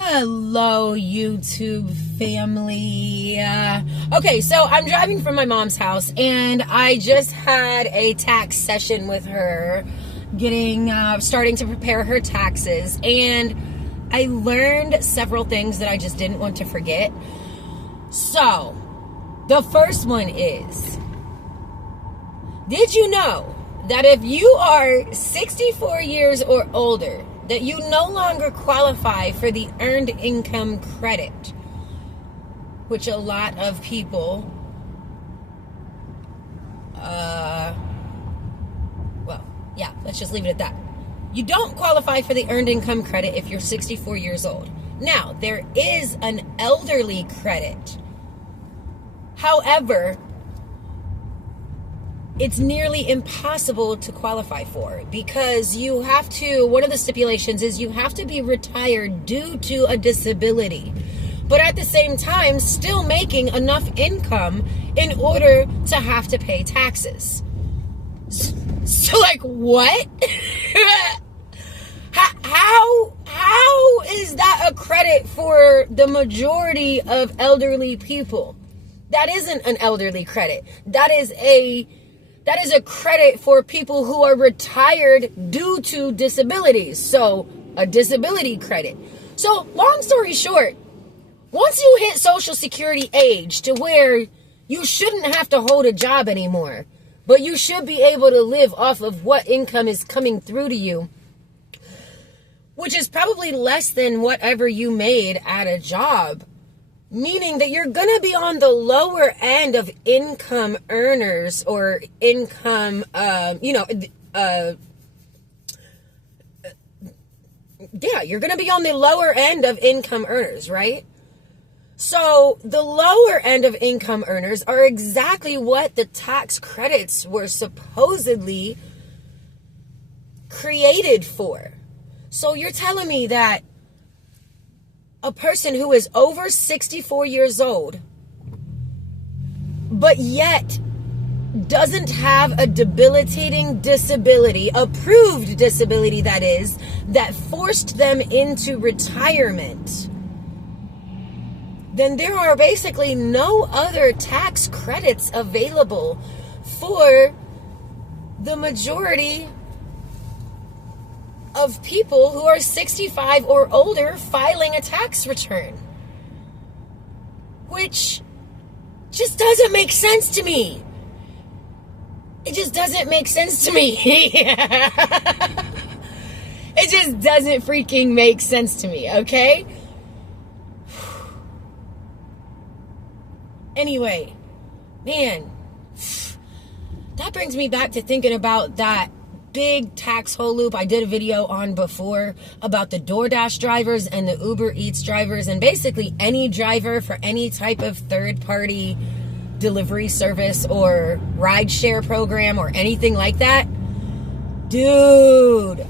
Hello, YouTube family. Okay, so I'm driving from my mom's house, and I just had a tax session with her, starting to prepare her taxes, and I learned several things that I just didn't want to forget. So, the first one is, did you know that if you are 64 years or older, that you no longer qualify for the earned income credit, which a lot of people, let's just leave it at that. You don't qualify for the earned income credit if you're 64 years old. Now, there is an elderly credit. However, it's nearly impossible to qualify for because one of the stipulations is you have to be retired due to a disability, but at the same time still making enough income in order to have to pay taxes. So like, what? How is that a credit for the majority of elderly people? That isn't an elderly credit. That is a credit for people who are retired due to disabilities. So, a disability credit. So, long story short, once you hit Social Security age to where you shouldn't have to hold a job anymore, but you should be able to live off of what income is coming through to you, which is probably less than whatever you made at a job, meaning that you're going to be on the lower end of income earners or income, you're going to be on the lower end of income earners, right? So the lower end of income earners are exactly what the tax credits were supposedly created for. So you're telling me that a person who is over 64 years old, but yet doesn't have a debilitating disability, approved disability that is, that forced them into retirement, then there are basically no other tax credits available for the majority of people who are 65 or older filing a tax return, which just doesn't make sense to me. It just doesn't make sense to me. It just doesn't freaking make sense to me, okay? Anyway, man, that brings me back to thinking about that big tax hole loop I did a video on before about the DoorDash drivers and the Uber Eats drivers, and basically any driver for any type of third-party delivery service or rideshare program or anything like that. Dude,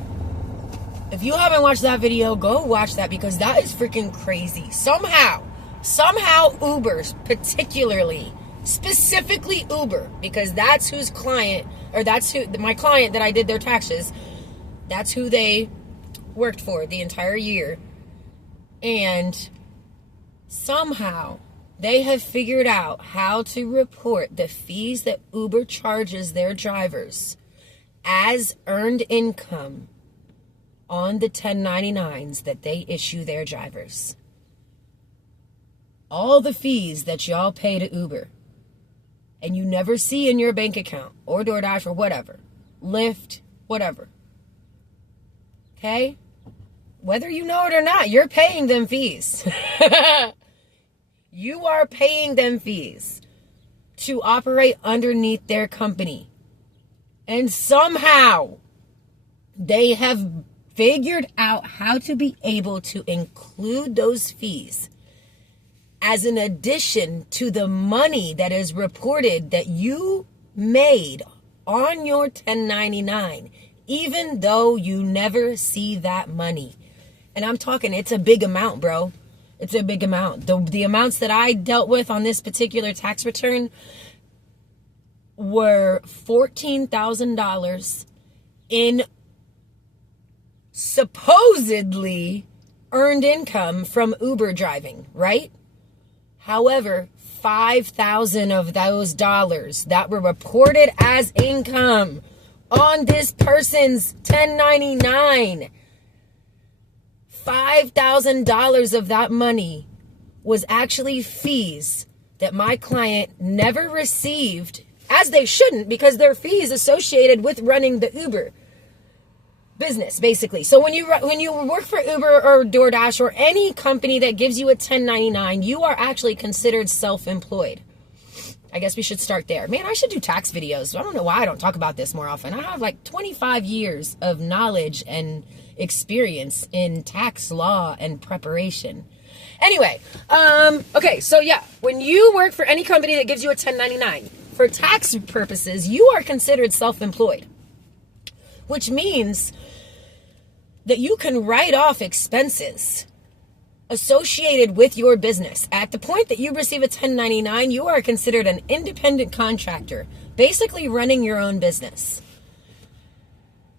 if you haven't watched that video, go watch that, because that is freaking crazy. Somehow Ubers, specifically Uber, because that's whose client, or that's who, my client that I did their taxes, that's who they worked for the entire year. And somehow they have figured out how to report the fees that Uber charges their drivers as earned income on the 1099s that they issue their drivers. All the fees that y'all pay to Uber and you never see in your bank account or DoorDash or whatever, Lyft, whatever. Okay? Whether you know it or not, you're paying them fees. You are paying them fees to operate underneath their company. And somehow they have figured out how to be able to include those fees as an addition to the money that is reported that you made on your 1099, even though you never see that money. And I'm talking, it's a big amount, bro. It's a big amount. The amounts that I dealt with on this particular tax return were $14,000 in supposedly earned income from Uber driving, right? However, 5,000 of those dollars that were reported as income on this person's 1099, $5,000 of that money was actually fees that my client never received, as they shouldn't, because they're fees associated with running the Uber business, basically. So when you work for Uber or DoorDash or any company that gives you a 1099, you are actually considered self-employed. I guess we should start there. Man, I should do tax videos. I don't know why I don't talk about this more often. I have like 25 years of knowledge and experience in tax law and preparation. Anyway, okay, so yeah, when you work for any company that gives you a 1099, for tax purposes, you are considered self-employed, which means that you can write off expenses associated with your business. At the point that you receive a 1099, you are considered an independent contractor, basically running your own business.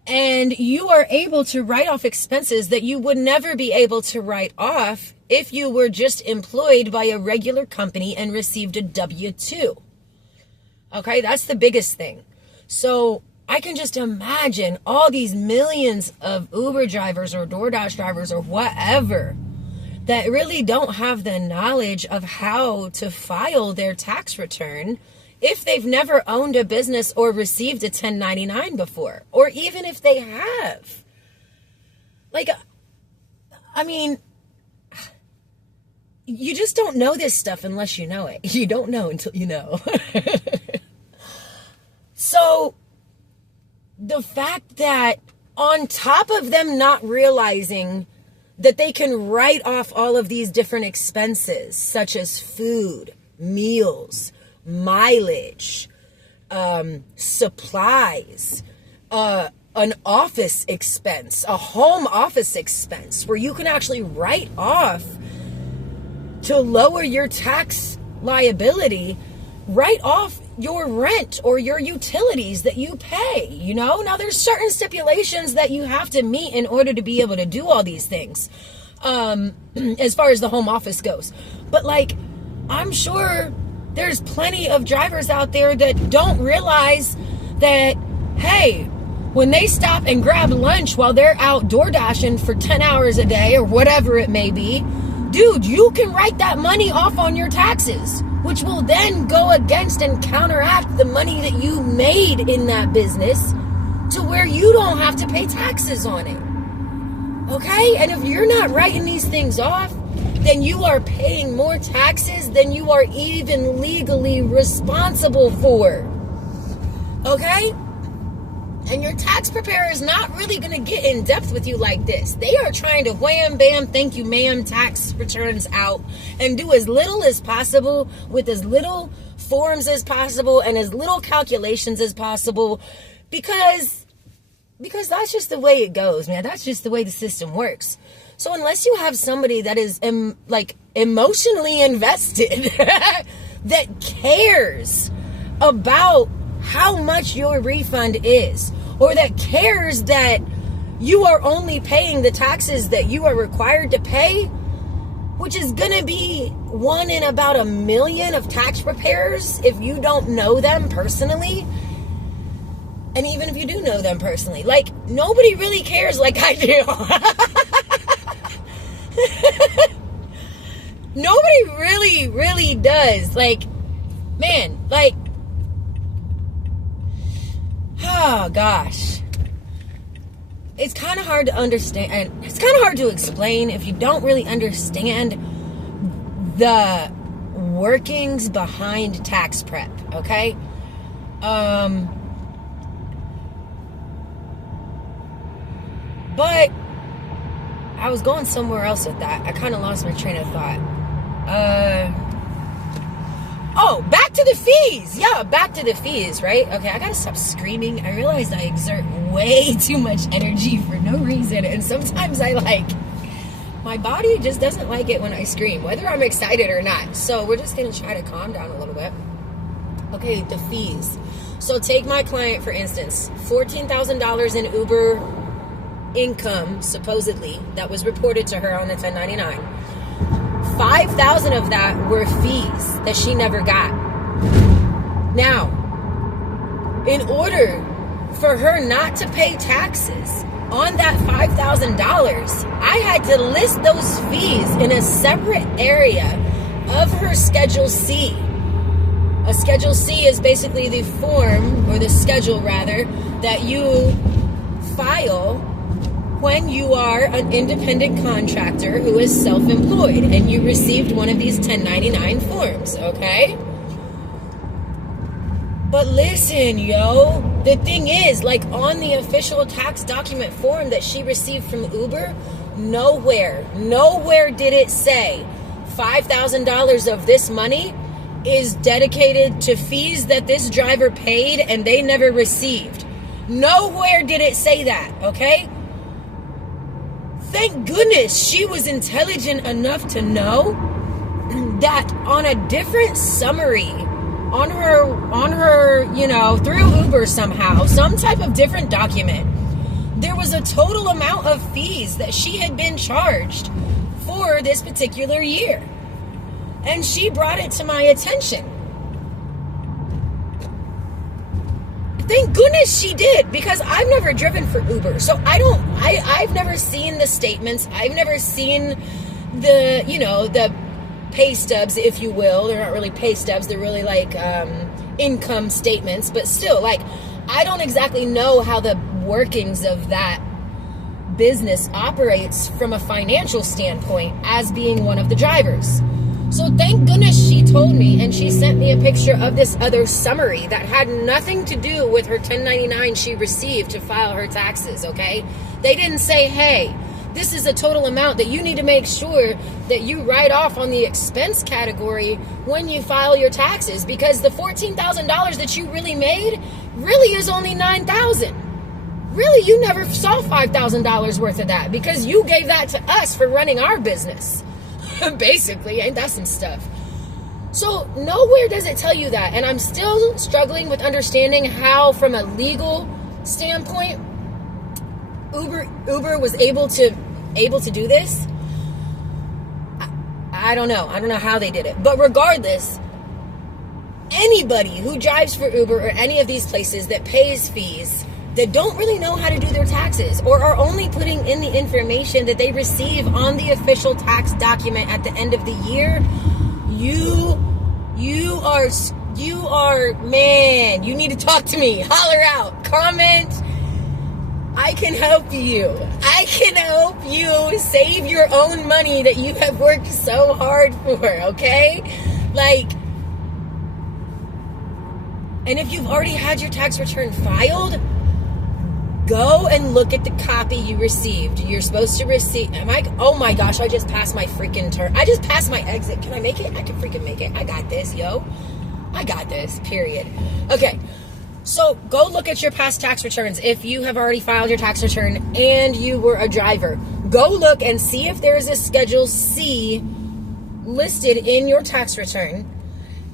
And you are able to write off expenses that you would never be able to write off if you were just employed by a regular company and received a W-2. Okay, that's the biggest thing. So I can just imagine all these millions of Uber drivers or DoorDash drivers or whatever that really don't have the knowledge of how to file their tax return if they've never owned a business or received a 1099 before, or even if they have. Like, I mean, you just don't know this stuff unless you know it. You don't know until you know. So the fact that on top of them not realizing that they can write off all of these different expenses, such as food, meals, mileage, supplies, an office expense, a home office expense, where you can actually write off to lower your tax liability, write off your rent or your utilities that you pay, you know? Now, there's certain stipulations that you have to meet in order to be able to do all these things, as far as the home office goes. But, like, I'm sure there's plenty of drivers out there that don't realize that, hey, when they stop and grab lunch while they're out door dashing for 10 hours a day or whatever it may be, dude, you can write that money off on your taxes, which will then go against and counteract the money that you made in that business to where you don't have to pay taxes on it. Okay? And if you're not writing these things off, then you are paying more taxes than you are even legally responsible for. Okay? And your tax preparer is not really going to get in depth with you like this. They are trying to wham, bam, thank you, ma'am, tax returns out and do as little as possible with as little forms as possible and as little calculations as possible because that's just the way it goes, man. That's just the way the system works. So unless you have somebody that is emotionally invested, that cares about how much your refund is, or that cares that you are only paying the taxes that you are required to pay, which is going to be 1 in about 1 million of tax preparers if you don't know them personally. And even if you do know them personally, like, nobody really cares like I do. Nobody really, really does. Like, man, like, oh gosh, it's kind of hard to understand, and it's kind of hard to explain if you don't really understand the workings behind tax prep. Okay, but I was going somewhere else with that. I kind of lost my train of thought. Oh, back to the fees. Yeah, back to the fees, right? Okay, I gotta stop screaming. I realized I exert way too much energy for no reason. And sometimes my body just doesn't like it when I scream, whether I'm excited or not. So we're just gonna try to calm down a little bit. Okay, the fees. So take my client, for instance, $14,000 in Uber income, supposedly, that was reported to her on the 1099, 5,000 of that were fees that she never got. Now, in order for her not to pay taxes on that $5,000, I had to list those fees in a separate area of her Schedule C. A Schedule C is basically the form, or the schedule rather, that you file when you are an independent contractor who is self-employed and you received one of these 1099 forms, okay? But listen, yo, the thing is, like on the official tax document form that she received from Uber, nowhere did it say $5,000 of this money is dedicated to fees that this driver paid and they never received. Nowhere did it say that, okay? Thank goodness she was intelligent enough to know that on a different summary, on her, through Uber somehow, some type of different document, there was a total amount of fees that she had been charged for this particular year. And she brought it to my attention. Thank goodness she did, because I've never driven for Uber. So I've never seen the statements. I've never seen the pay stubs, if you will. They're not really pay stubs. They're really like income statements. But still, like, I don't exactly know how the workings of that business operates from a financial standpoint as being one of the drivers. So thank goodness she told me, and she sent me a picture of this other summary that had nothing to do with her 1099 she received to file her taxes, okay? They didn't say, hey, this is a total amount that you need to make sure that you write off on the expense category when you file your taxes, because the $14,000 that you really made really is only $9,000. Really, you never saw $5,000 worth of that because you gave that to us for running our business. Basically, ain't that some stuff? So nowhere does it tell you that, and I'm still struggling with understanding how, from a legal standpoint, Uber was able to do this. I don't know. I don't know how they did it, but regardless, anybody who drives for Uber or any of these places that pays fees that don't really know how to do their taxes, or are only putting in the information that they receive on the official tax document at the end of the year, you are, man, you need to talk to me. Holler out, comment. I can help you. I can help you save your own money that you have worked so hard for, okay? Like, and if you've already had your tax return filed, go and look at the copy you received. You're supposed to receive. Oh my gosh, I just passed my freaking turn. I just passed my exit. Can I make it? I can freaking make it. I got this, yo. I got this, period. Okay, so go look at your past tax returns. If you have already filed your tax return and you were a driver, go look and see if there's a Schedule C listed in your tax return.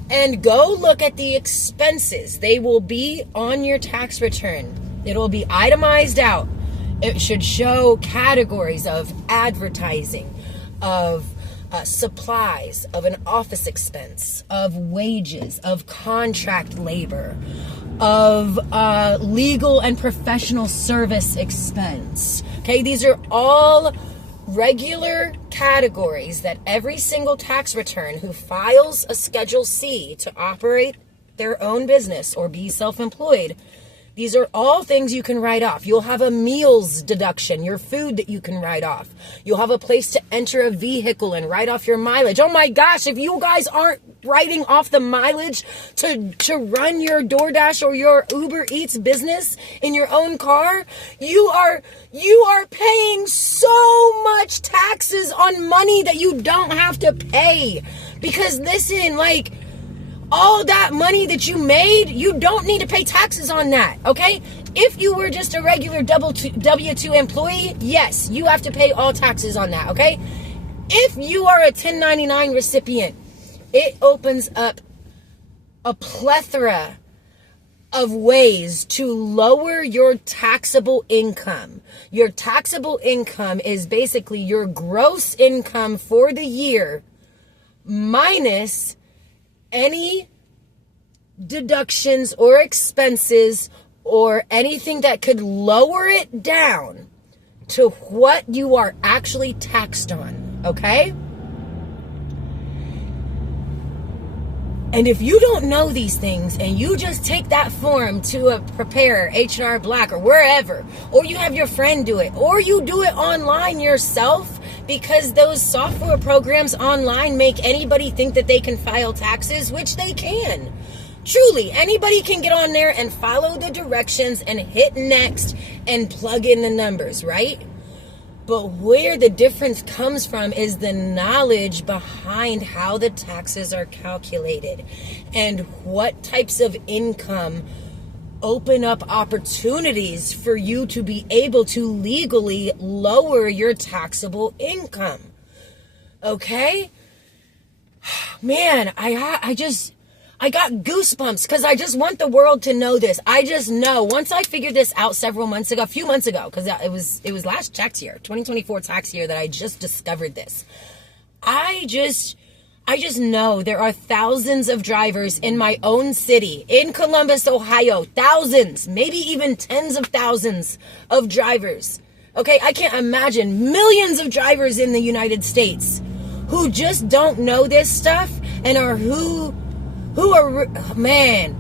And go look at the expenses. They will be on your tax return. It'll be itemized out. It should show categories of advertising, of supplies, of an office expense, of wages, of contract labor, of legal and professional service expense. Okay, these are all regular categories that every single tax return who files a Schedule C to operate their own business or be self-employed, these are all things you can write off. You'll have a meals deduction, your food that you can write off. You'll have a place to enter a vehicle and write off your mileage. Oh my gosh, if you guys aren't writing off the mileage to run your DoorDash or your Uber Eats business in your own car, you are paying so much taxes on money that you don't have to pay. Because listen, like, all that money that you made, you don't need to pay taxes on that, okay? If you were just a regular W-2 employee, yes, you have to pay all taxes on that, okay? If you are a 1099 recipient, it opens up a plethora of ways to lower your taxable income. Your taxable income is basically your gross income for the year minus any deductions or expenses or anything that could lower it down to what you are actually taxed on, okay? And if you don't know these things and you just take that form to a preparer, H&R Black or wherever, or you have your friend do it, or you do it online yourself, because those software programs online make anybody think that they can file taxes, which they can. Truly, anybody can get on there and follow the directions and hit next and plug in the numbers, right? But where the difference comes from is the knowledge behind how the taxes are calculated and what types of income open up opportunities for you to be able to legally lower your taxable income. Okay? Man, I got goosebumps because I just want the world to know this. I just know once I figured this out a few months ago, because it was last tax year, 2024 tax year, that I just discovered this. I just know there are thousands of drivers in my own city, in Columbus, Ohio, thousands, maybe even tens of thousands of drivers. Okay, I can't imagine millions of drivers in the United States who just don't know this stuff and are man,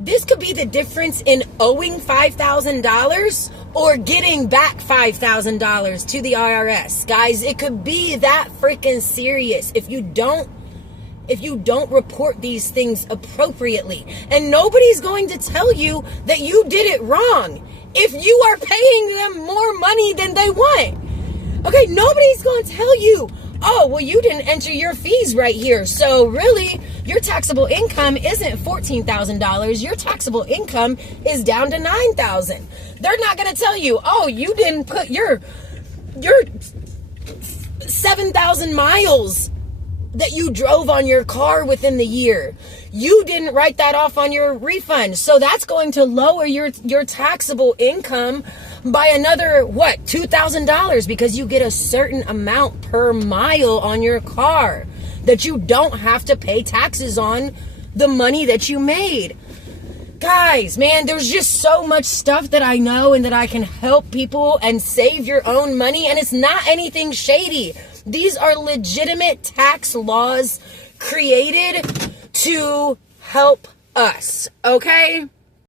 this could be the difference in owing $5,000 or getting back $5,000 to the IRS. Guys, it could be that freaking serious if you don't report these things appropriately. And nobody's going to tell you that you did it wrong if you are paying them more money than they want. Okay, nobody's going to tell you, oh, well, you didn't enter your fees right here. So really, your taxable income isn't $14,000. Your taxable income is down to $9,000. They're not going to tell you, oh, you didn't put your 7,000 miles that you drove on your car within the year. You didn't write that off on your refund. So that's going to lower your taxable income by another, $2,000, because you get a certain amount per mile on your car that you don't have to pay taxes on the money that you made. Guys, man, there's just so much stuff that I know and that I can help people and save your own money. And it's not anything shady. These are legitimate tax laws created to help us, okay?